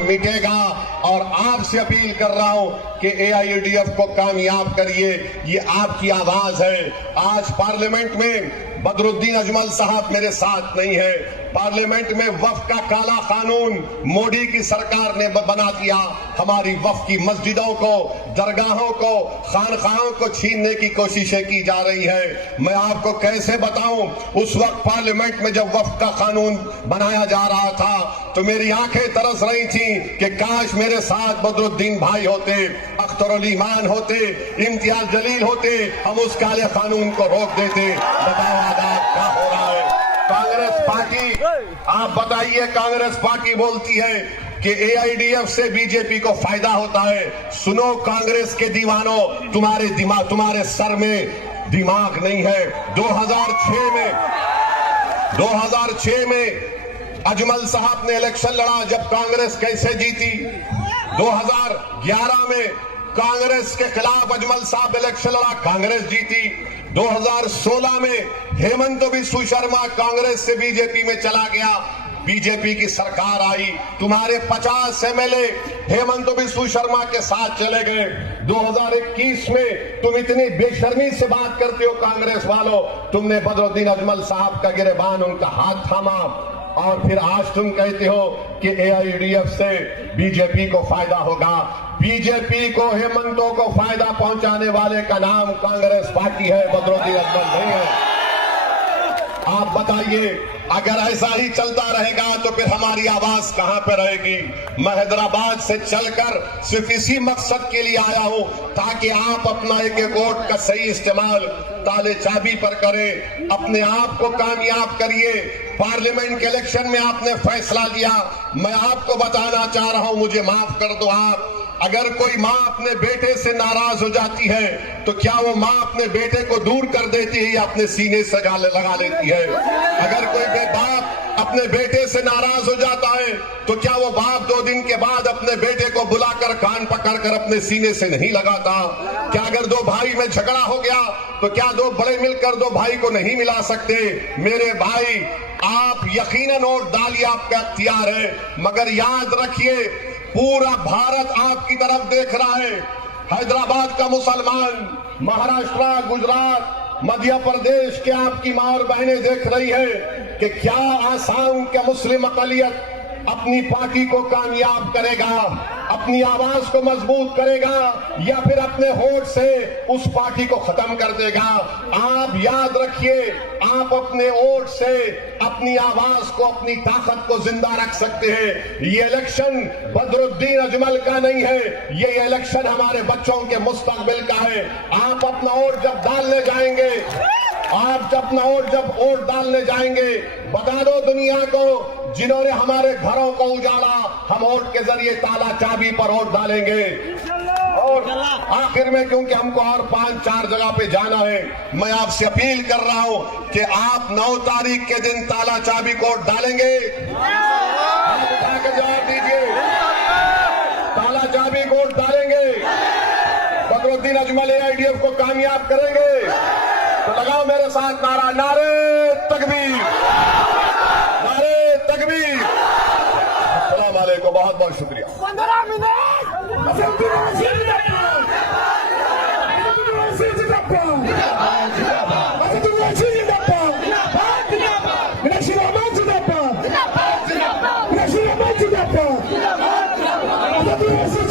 मिटेगा। और आपसे अपील कर रहा हूं कि एआईयूडीएफ को कामयाब करिए, ये आपकी आवाज है। आज पार्लियामेंट में बदरुद्दीन अजमल साहब मेरे साथ नहीं है। पार्लियामेंट में वक्फ का काला कानून मोदी की सरकार ने बना दिया। हमारी वक्फ की मस्जिदों को, दरगाहों को, खानखाहों को छीनने की कोशिशें की जा रही है। मैं आपको कैसे बताऊं, उस वक्त पार्लियामेंट में जब वक्फ का कानून बनाया जा रहा था तो मेरी आंखें तरस रही थी कि काश मेरे साथ बदरुद्दीन भाई होते, अख्तरुल ईमान होते, इम्तियाज जलील होते, हम उस काले कानून को रोक देते। बताओ आजाद क्या हो रहा है। कांग्रेस पार्टी, आप बताइए, कांग्रेस पार्टी बोलती है कि एआईयूडीएफ से बीजेपी को फायदा होता है। सुनो कांग्रेस के दीवानों, तुम्हारे सर में दिमाग नहीं है। 2006 में अजमल साहब ने इलेक्शन लड़ा, जब कांग्रेस कैसे जीती। 2011 में कांग्रेस के खिलाफ अजमल साहब इलेक्शन लड़ा, कांग्रेस जीती। 2016 में हेमंत बिस्वा शर्मा कांग्रेस से बीजेपी में चला गया, बीजेपी की सरकार आई। तुम्हारे 50 एमएलए हेमंत बिस्वा शर्मा के साथ चले गए। 2021 में तुम इतनी बेशर्मी से बात करते हो कांग्रेस वालों, तुमने बदरुद्दीन अजमल साहब का गिरबान, उनका हाथ थामा, और फिर आज तुम कहते हो कि एआईयूडीएफ से बीजेपी को फायदा होगा। बीजेपी को, हेमंतों को फायदा पहुंचाने वाले का नाम कांग्रेस पार्टी है, बदरुद्दीन अजमल नहीं है। आप बताइए, अगर ऐसा ही चलता रहेगा तो फिर हमारी आवाज कहां पे रहेगी। मैं हैदराबाद से चलकर सिर्फ इसी मकसद के लिए आया हूं ताकि आप अपना एक वोट का सही इस्तेमाल ताले चाबी पर करें, अपने आप को कामयाब करिए। पार्लियामेंट के इलेक्शन में आपने फैसला लिया, मैं आपको बताना चाह रहा हूं, मुझे माफ कर दो आप। अगर कोई माँ अपने बेटे से नाराज हो जाती है तो क्या वो माँ अपने बेटे को दूर कर देती है या अपने सीने से लगा लेती है? अगर कोई बाप अपने बेटे से नाराज हो जाता है तो क्या वो बाप 2 दिन के बाद अपने बेटे को बुलाकर कान पकड़कर अपने सीने से नहीं लगाता? क्या अगर 2 भाई में झगड़ा हो गया तो क्या 2 बड़े मिलकर 2 भाई को नहीं मिला सकते? मेरे भाई, आप यकीनन वोट डालिए, आपका अख्तियार है, मगर याद रखिए पूरा भारत आपकी तरफ देख रहा है। हैदराबाद का मुसलमान, महाराष्ट्र, गुजरात, मध्य प्रदेश के आपकी मां और बहनें देख रही है कि क्या आसाम के मुस्लिम अकलियत अपनी पार्टी को कामयाब करेगा, अपनी आवाज को मजबूत करेगा, या फिर अपने वोट से उस पार्टी को खत्म कर देगा। आप याद रखिए, आप अपने वोट से अपनी आवाज को, अपनी ताकत को जिंदा रख सकते हैं। ये इलेक्शन बदरुद्दीन अजमल का नहीं है, ये इलेक्शन हमारे बच्चों के मुस्तकबिल का है। आप अपना वोट जब डालने जाएंगे, जब वोट डालने जाएंगे, बता दो दुनिया को, जिन्होंने हमारे घरों को उजाड़ा, हम वोट के जरिए ताला चाबी पर वोट डालेंगे। और आखिर में, क्योंकि हमको और 5-4 जगह पे जाना है, मैं आपसे अपील कर रहा हूं कि आप 9 तारीख के दिन ताला चाबी को वोट डालेंगे। हाथ उठा के जवाब दीजिए, ताला चाबी को वोट डालेंगे, बदरुद्दीन अजमल एआईयूडीएफ को कामयाब करेंगे। तो लगाओ मेरे साथ नारा, नारे तकबीर, नारे तकबीर। अस्सलाम वालेकुम, बहुत बहुत शुक्रिया। 15 मिनट Jinnah